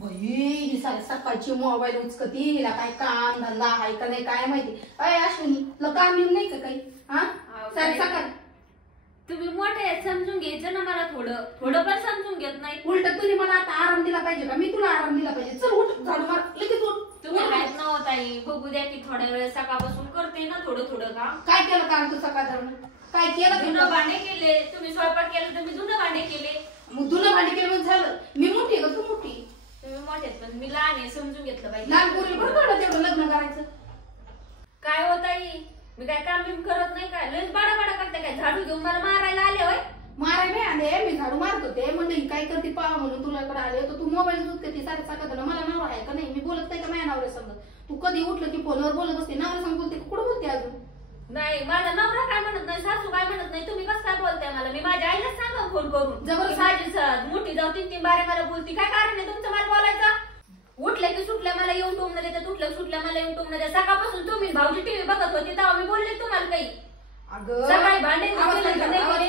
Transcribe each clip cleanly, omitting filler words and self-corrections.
बाई सारे सकाळची मोबाईल उचकती हिला काय काम धंदा आहे का नाही काय माहिती. अय अश्विनी तुला काम येऊन नाही का काही? हा सारे सकाळ तुम्ही मोठे आहेत, समजून घ्यायचं ना मला. थोडं थोडं पण समजून घेत नाही. उलट तुझी मला आता आराम दिला पाहिजे का? मी तुला आराम दिला पाहिजे. चल उठ झाडू मार लगेच उठ. तुम्ही माहित नव्हत आई, बघू द्या की थोड्या वेळ सकाळपासून करते ना थोडं थोडं काम. काय केलं काम तू सकाळ धरून? काय केलं? धुणं भांडे केले. तुम्ही स्वयंपाक केलं तर मी धुणं भांडे केले. मग धुणं भांडी केलं मग झालं. मी मोठी आहे का तू मोठी? तुम्ही मोठे आहेत पण मी लहान आहे, समजून घेतलं पाहिजे. लहान पोरी बरोबर तेवढं लग्न करायचं. काय होत आई, मी काय काम बिम करत नाही काय? लयच बाडा करते काय? झाडू घेऊन मला मारायला आले होय? माराय नाही आले, मी झाडू मारत होते. म्हणजे ही काय करते पाहा म्हणून तुझ्याकडे आले. तर तू मोबाईल यूज करते सारे सकाळ धरून. मला नवरा आहे का नाही? मी बोलत नाही का माझ्या नवऱ्या संग? तू कधी उठलं की फोनवर बोलत असते. नवऱ्या संग बोलते कुठं बोलते अजून? नाही, माझा नवरा काय म्हणत नाही, सासू काय म्हणत नाही. तुम्ही कसं काय बोलताय मला? मी माझ्या आईलाच सांगा फोन करून. जबर माझी मोठी जाऊ 3-3 बारे मला बोलती. काय कारण आहे तुमचं मला बोलायचं? उठल्या की सुटल्या मला येऊन टोमणं देतात, उठल्या सुटल्या मला येऊन टोमणं देतात. सकाळपासून तुम्ही भाऊजी टीव्ही बघत होती तेव्हा मी बोलले तुम्हाला काही? अगं सकाळी भांडे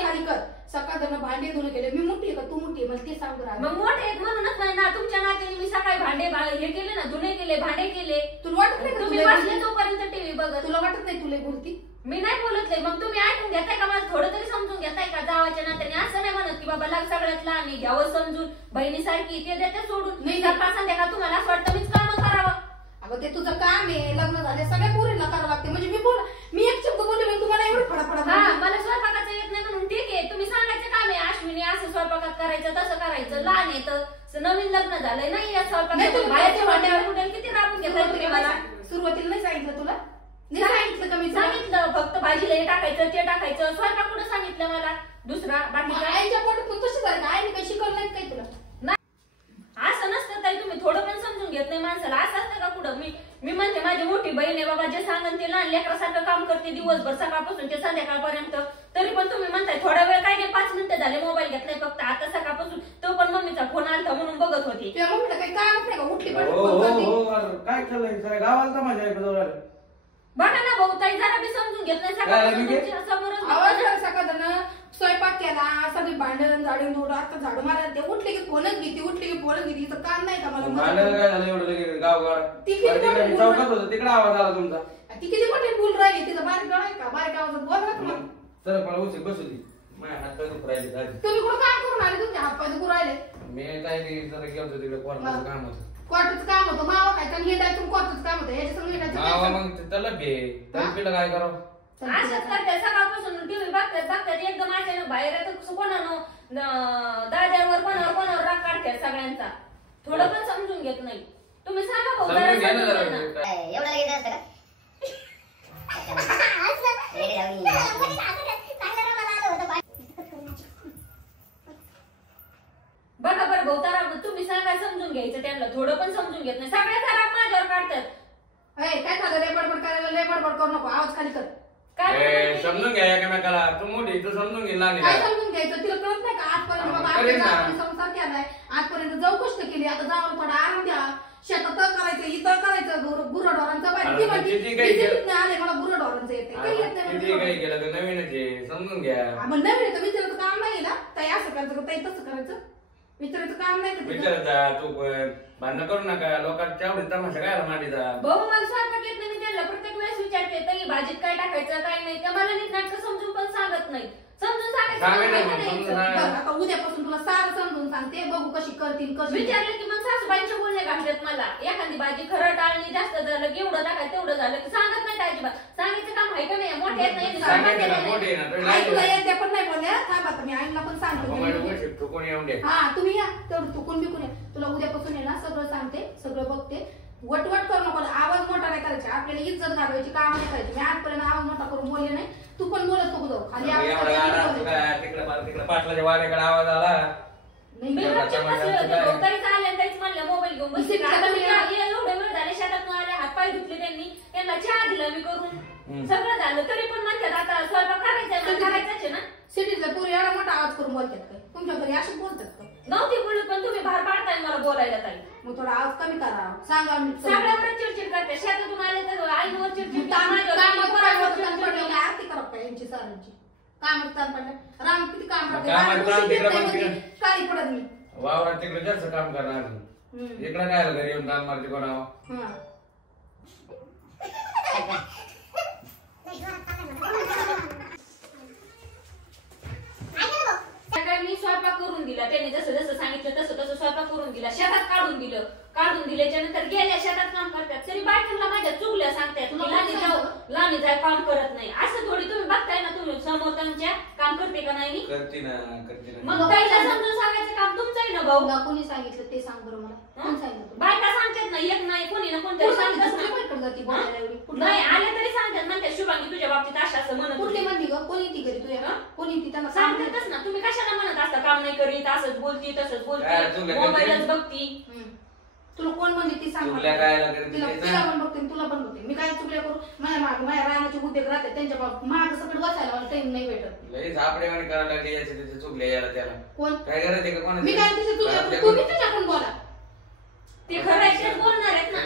खाली कर. सकाळ धरून भांडे धुणं केले. मी मोठी आहे का तू मोठी आहे? मला ते सांग बरं. मग मोठे आहेत म्हणूनच नाही ना, तुमच्या नात्याने मी सकाळी भांडे हे केले ना, धुणे केले, भांडे केले. तुला वाटत नाही का तुम्ही बसले तोपर्यंत टीव्ही बघत? तुला वाटत नाही तुला बोलती? मी नाही बोलत नाही. मग तुम्ही ऐकून घेताय का? मला थोडं तरी समजून घेताय का? जावाच्या नात्याने असं नाही म्हणत की बाबा सगळ्यात लहान घ्यावं समजून, बहिणीसारखी ते देते सोडून. नाही सकाळ संध्याकाळ तुम्हाला असं वाटतं मीच काम करावं? अगं ते तुझं काम आहे. लग्न झाले सगळ्या पोरींना करावं लागते. म्हणजे मी एक शब्द बोलले म्हणजे तुम्हाला एवढं फडाफडा. हा, मला स्वयंपाकाचं येत नाही म्हणून ठीक आहे. तुम्ही सांगायचं काम आहे अश्विनी असं स्वयंपाकात करायचं, तसं करायचं. लहान येतं, नवीन लग्न झालंय नाही या स्वयंपाकात बाहेरच्या भांड्यावर कुठे किती राबून घेताय तुम्ही मला? सुरुवातीला नाही सांगितलं तुला? नाही सांगितलं का मी? सांगितलं फक्त भाजीला हे टाकायचं ते टाकायचं. स्वयंपाक कुठं सांगितलं मला दुसरा? बाकी आईच्या पोटात पण तशी झाली. आईने काही शिकवलं नाही काही तुला? असं नसतं ताई, तुम्ही थोडं पण समजून घेत नाही माणसाला. असं असतं का कुठं? मी म्हणते माझी मोठी बहीण आहे बाबा, जे सांगन ते लहान लेकरासारखं काम करते दिवसभर सकाळपासून ते संध्याकाळपर्यंत. तरी पण तुम्ही म्हणताय थोडा वेळ काय नाही, 5 मिनिटं झाले मोबाईल घेतलाय फक्त. आता सकाळपासून तो पण मम्मीचा फोन आलता म्हणून बघत होती. तुझ्या मम्मीला काही कामच नाही का? उठली काय चाललंय? गावाला माझ्या ऐकतो बघा ना भाऊ ताई, जरा मी समजून घेत नाही. सकाळपासून तुमच्या समोरच सकाळ स्वयंपाक केला, सगळी भांडण झाडून धुडं. आता झाडू मारायला ते उठले की फोनच घेते, उठले की फोनच घेते. इथं काम नाही का मला? काय झालं एवढं गावगाड? चौकात होतं तिकडे आवाज आला तुमचा. ती किती मोठी बोल राहिली. तिचं बारीक गळ आहे का? बारीक आवाजात बोल ना तुम्हाला. तर मला उशी बसू दे. माझ्या हात पाय दुखू राहिले. तुम्ही कुठं काम करून आले? तुमचे हात पाय दुखू राहिले? मी काय नाही, जरा गेलो तिकडे कोर्टाचं काम होतं. क्वार्टरचं काम होतं. मावा खायचं आणि हिंडायचं. क्वार्टरचं काम होतं. याच्या संग हिंडायचं. मग त्याला भे तलपीला काय करावं? असंच करते. सकाळपासून टीव्ही बघतात एकदम अचानक बाहेर येतं. कोणानं दाद्यावर कोणावर राग काढते सगळ्यांचा. थोडं पण समजून घेत नाही. तुम्ही सांगा भाऊ समजून घ्या ना जरा. एवढं लगेच असतं का? बघा बरं भाऊ, तर तुम्ही सांगा समजून घ्यायचं त्यांना. थोडं पण समजून घेत नाही. सगळ्याचा राग माझ्यावर काढतात. काय झालं? लय बडबड करायला लय बडबड करू नको. आवाज खाली कर. काय समजून घ्या एकामेकाला. तू मोठी तू समजून घे लहान. काय समजून घ्यायचं? तिला कळत नाही का? आजपर्यंत बाबा आपण संसार केलाय. आजपर्यंत जाऊ कष्ट केली. आता जाऊन थोडा आराम द्या. शेतात करायचं, इथं करायचं. गुरढोरांचं पाहिजे. आले मला गुरढोरांचं येते. काही येत नाही. काही केलं तर नवीनच आहे, समजून घ्या. मग नवीन येतं. विचारायचं काम नाही ना. ताई असं करायचं, ताई तसं करायचं. विचारायचं काम नाही का? विचारता तू भांडण करू नका. लोकांच्या आवडीत तमाशा काय मांडीचा. भाऊ मला स्वयंपाक येत नाही. मी त्यांना प्रत्येक वेळेस विचारते ताई भाजीत काय टाकायचं काय नाही. त्या मला नीट नाटकं समजून पण सांगत नाही. समजून सांगायचं. आता उद्यापासून तुला सारं समजून सांगते. बघू कशी करतील. कशी विचारलं की मग सासूबाईंचे बोलणे घालतात मला. एखादी भाजी खरं टाळणी जास्त झालं की एवढं टाकायचं तेवढं झालं की सांगत नाही अजिबात. सांगायचं काम आहे का नाही? मोठे येत नाही. तुला येते पण नाही बोलल्या. थांब आता मी आईला पण सांगते. हा तुम्ही या तेवढं चुकून बिकून या. तुला उद्यापासून आहे ना सगळं सांगते, सगळं बघते. वटवट करू नको. आवाज मोठा नाही करायचा. आपल्याला इज्जत घालवायची, काम नाही करायची. मी आजपर्यंत आवाज मोठा करून बोलले नाही. तू पण बोलत नको जाऊ. खाली तिकडे पाटलाच्या वाड्याकडे आवाज आला. मी गपचूप बसले होते. तरीच आले तरीच म्हणलं मोबाईल घेऊन बसले. एवढे वेळ झाले शेतातून आले, हातपाय धुतले त्यांनी. त्यांना चहा दिला मी करून. सगळं झालं तरी पण म्हणतात आता स्वयंपाक करायचा ना. सिटीतल्या पोरी एवढा मोठा आवाज करून बोलतात काय? तुमच्या घरी असं बोलतात का? नव्हती बोलत पण तुम्ही बाहेर पाडताय मला बोलायला ताई. मग थोडा आवाज कमी करा. सांगा. सगळ्यावर चिडचिड करते. शेतातून आले तर आईवर चिडचिड. आरती करा यांची सारांची कामच काम पडलं. राम किती काम करते. काही पडत मी वावरात तिकडे जास्त काम करणार. इकडं काय आलं घरी येऊन कान मारते कोणावर? मी स्वयंपाक करून दिला, त्यांनी जसं जसं सांगितलं तसं तसं स्वयंपाक करून दिला, शेतात काढून दिल्याच्या नंतर गेल्या शेतात काम करतात, तरी बायकांना माझ्या चुकल्या सांगतात, लाणी जाय काम करत नाही. असं थोडी तुम्ही बघताय ना, तुम्ही समोर त्यांच्या काम करते का नाही? करते ना. मग बाईला समजून सांगायचं काम तुमचं आहे ना भाऊ. कोणी सांगितलं ते सांग बरं मला. कोण सांगितलं? बायका सांगतात ना, एक नाही कोणी ना कोणतरी सांगतात नाही, आले तरी सांगतात म्हणतात शुभांगी तुझ्या बाबतीत असं असं म्हणत. कुठली म्हणली ग? कोणी ती घरी तुझ्या? कोणी ती? त्यांना सांगतातच ना. तुम्ही कशाला म्हणत असता काम नाही करीत, असंच बोलती तसंच बोलती, मोबाईलच बघती. तुला कोण म्हणली ती सांग. तिला पण बघते तुला पण बघते. मी काय चुकल्या करू? माझ्या रानाचे उद्योग राहतात, त्यांच्या माग सगळं बसायला मला टाइम नाही भेटत. लई झापडेवाणी करायला लागली याचे त्याचे चुकले याला त्याला. कोण काय करायचं का कोणाचं? मी काय तिथे तुम्ही तुझ्याकडून बोला. ते खरायचे बोलणार आहेत ना,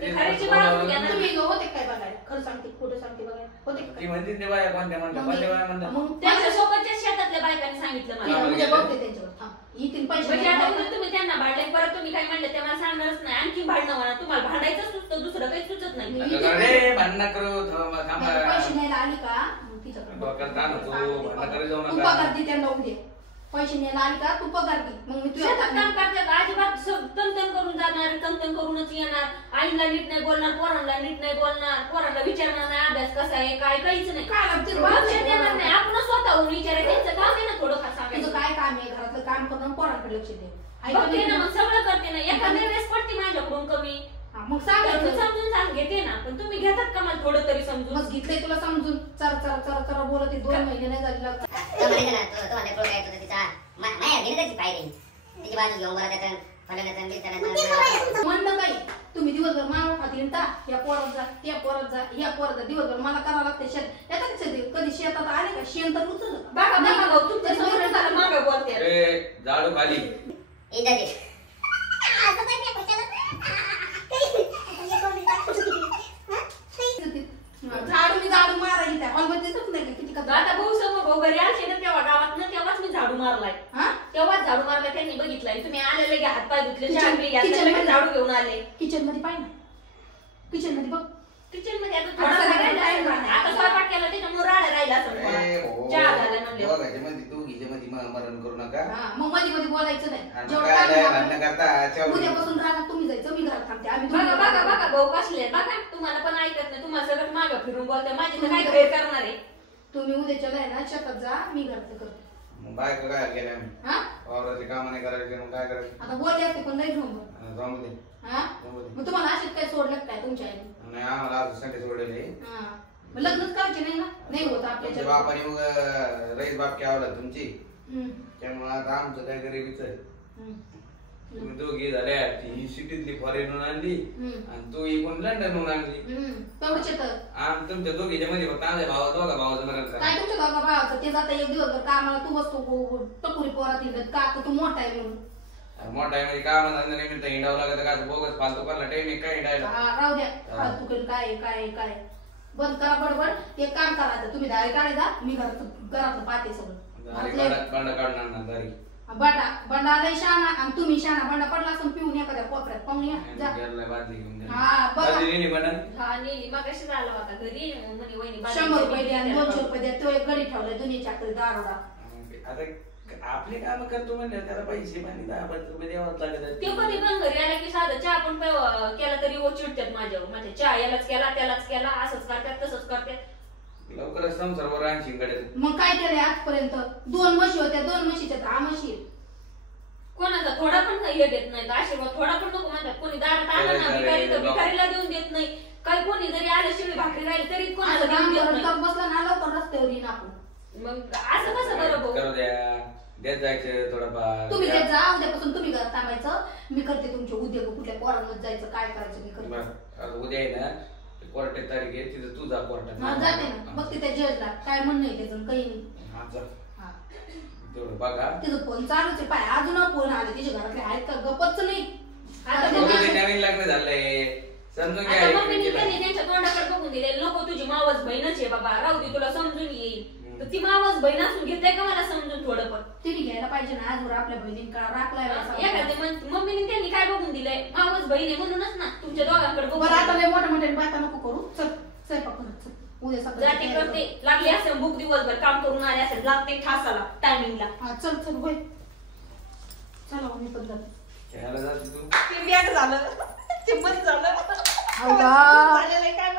ते खरायची बाजू घ्या ना. तुम्ही होते काय बघायला? खरं सांगते खोटं सांगते बघायला होते ती म्हणते ते बाया कोणत्या म्हणतात मग त्यांच्या सोबतच्या शेतातल्या बायकांनी सांगितलं मला. उद्या बघते त्यांच्यावर. येतील पैसे. म्हणजे आता उद्या तुम्ही त्यांना भांडले, परत तुम्ही काय म्हणले ते मला सांगणारच नाही. आणखी भांडणं म्हणा, तुम्हाला भांडायचं सुचतं, दुसरं काही सुचत नाही. भांडणं करू थांबा. पैसे न्यायला आली का मग तिच्याकडे तू पगार दे त्यांना उद्या. पैसे न्यायला आली का तू पगार दे. मग मी तुझ्या शेतात काम करतात अजिबात तंतन करून जाणार, तंतन करूनच येणार. आईला नीट नाही बोलणार, पोरांना नीट नाही बोलणार, पोरांना विचारणार नाही अभ्यास कसा आहे काय, काहीच नाही. लक्ष देणार नाही. आपण स्वतःहून विचारायचं त्यांचं काम आहे ना थोडंफार सांगायचं. काय काम आहे घरातलं काम करून पोरांकडे लक्ष दे. बघते ना मग सगळं करते ना. एखाद्या वेळेस पडते माझ्याकडून कमी, मग सांगायचं समजून सांग घेते ना. पण तुम्ही घेतात का मला थोडं तरी समजून? मग घेतलंय तुला समजून. चर चर चर चर बोलत 2 महिने नाही झाले लग्न. म्हणणं काही तुम्ही दिवसभर मामा खाती या पोरात जा त्या पोरात जा ह्या पोरात जा. दिवसभर मला करावं लागतं शेत. येतात कधी शेतात आले का शेण तर उचल मागं बोलते झाडू खाली. झाडू मारायला हॉलमध्ये दिसत नाही का किती का? आता भाऊ समोर भाऊ घरी आले ना तेव्हा गावात ना, तेव्हाच मी झाडू मारलाय. तेव्हाच झाडू मारला त्यांनी बघितलाय. तुम्ही आलेले घ्या हात पाय धुतले, झाडू घेऊन आले. किचन मध्ये पाहिजे ना, किचन मध्ये बघ. किचन मध्ये आता आता स्वयंपाक केला त्याच्यामुळे राहिला चहा झाला मरण करू नका. मग मध्ये मध्ये बोलायचं नाही. उद्यापासून राहणार तुम्ही जायचं, मी घरात थांबते. आम्ही बघा बघा बघा भाऊ कसले बघा. तुम्हाला पण ऐकत नाही, तुम्हाला सगळं मागं फिरून बोलते. माझी तर काय गैर करणार आहे. तुम्ही उद्याच्या ना शेतात जा, मी घरात करते. बायका काय केल्या वावराची कामं नाही करायची मग काय करायचं? आता बोलले असते पण नाही झोंब. मग तुम्हाला असेच काय सोडलं काय तुमच्या आईने? नाही आम्हाला आज संडे सोडले. लग्नच करायचे नाही ना, नाही होत आपल्या बापाने मग रईस बाप केवला तुमची, त्यामुळे आता आमचं काय गरीबीच आहे. तुम्ही दोघी झाल्या, ती सिटीतली फॉरेनहून आणली आणि तू इकडून लंडनहून आणली. आणि तुमच्या दोघीच्या मध्ये फक्त आमच्या भावा दोघा भावाचं मरण काय तुमच्या दोघा भावाचं? ते जाता एक दिवसभर कामाला, तू बसतो टपुरी पोरात हिंडत का तू मोठा आहे म्हणून. मोठा आहे म्हणजे काम निमित्त हिंडावं लागत का? बोगस फालतू करला टाइम काय हिंडायला? राहू द्या फालतू करून काय काय काय बंद करा बडबड. एक काम करायचं, तुम्ही दारी काढायचा, मी घरातलं पाहते सगळं. बंडा काढणार ना दारी. बंडा लय शाना आणि तुम्ही शाना. बंडा पडला असं पिऊन एखाद्या कोपऱ्यात पाहून या. मग कशी झालं होता घरी 100 रुपये द्या 200 रुपये द्या. तो एक गडी ठेवलाय दुनियाच्या दारोडा. आपले काम करतो म्हणजे त्याला पैसे पाणी 10-15 रुपये द्यावाच लागत. ते कधी पण घरी आला की साधं चहा पण केला तरी चिडतात माझ्यावर. माझ्या चहा यालाच केला त्यालाच केला, असंच करतात तसंच करतात. लवकरच संसार आणखीकडे. मग काय केलंय आजपर्यंत? 2 म्हशी होत्या, 2 म्हशीच्या 10 म्हशी. कोणाचा थोडा पण हे देत नाही आशीर्वाद, थोडा पण नको म्हणतात. कोणी दारात आला ना भिकारी तर भिकारीला देऊन देत नाही. काही कोणी जरी आलं शिळी भाकरी राहिली तरी कोणाला बसला ना लवकर रस्त्यावर येईन आपण. मग असं कसं बरोबर देत जायचं थोडंफार. तुम्ही देत जा. उद्यापासून तुम्ही घरात थांबायचं, मी करते तुमचे उद्योग. कुठल्या पोरांमध्ये जायचं काय करायचं मी करते. उद्या आहे ना कोर्टात तारीख आहे, तिथं तू जा कोर्टात. जाते ना, बघते त्या जजला काय म्हणणं आहे त्याचं काही नाही. तेवढं बघा. तिचं फोन चालूच आहे. पाय अजून फोन आले तिच्या घरातले आहेत का? गपच नाही. नवीन लग्न झालंय समजून घ्या. मम्मीने त्यांच्या तोंडाकडे बघून दिले, नको तुझी मावस बहीणच आहे बाबा, राहू दे तुला समजून येईल. तर ती मावस बहीण असून घेते का मला समजून थोडं पण? तिने घ्यायला पाहिजे ना. आजवर आपल्या बहिणींना राखलाय. एखाद्या मम्मीने त्यांनी काय काय बघून दिलंय मावस बहीण आहे म्हणूनच ना तुमच्या दोघांकडे बघून बरं आता दिलंय. लय मोठ्या मोठ्या बाता नको करू. चल स्वयंपाक करत चल. उद्या जाते सकाळी करते लागली असं बुक दिवसभर काम करून आले असेल लागते ठासाला टायमिंगला. हा चल चल होय. चला मी पण जाते. खेळायला जाते तू ते बॅग झालं ते बंद झालं अवघा. झालेलं आहे काय माहिती.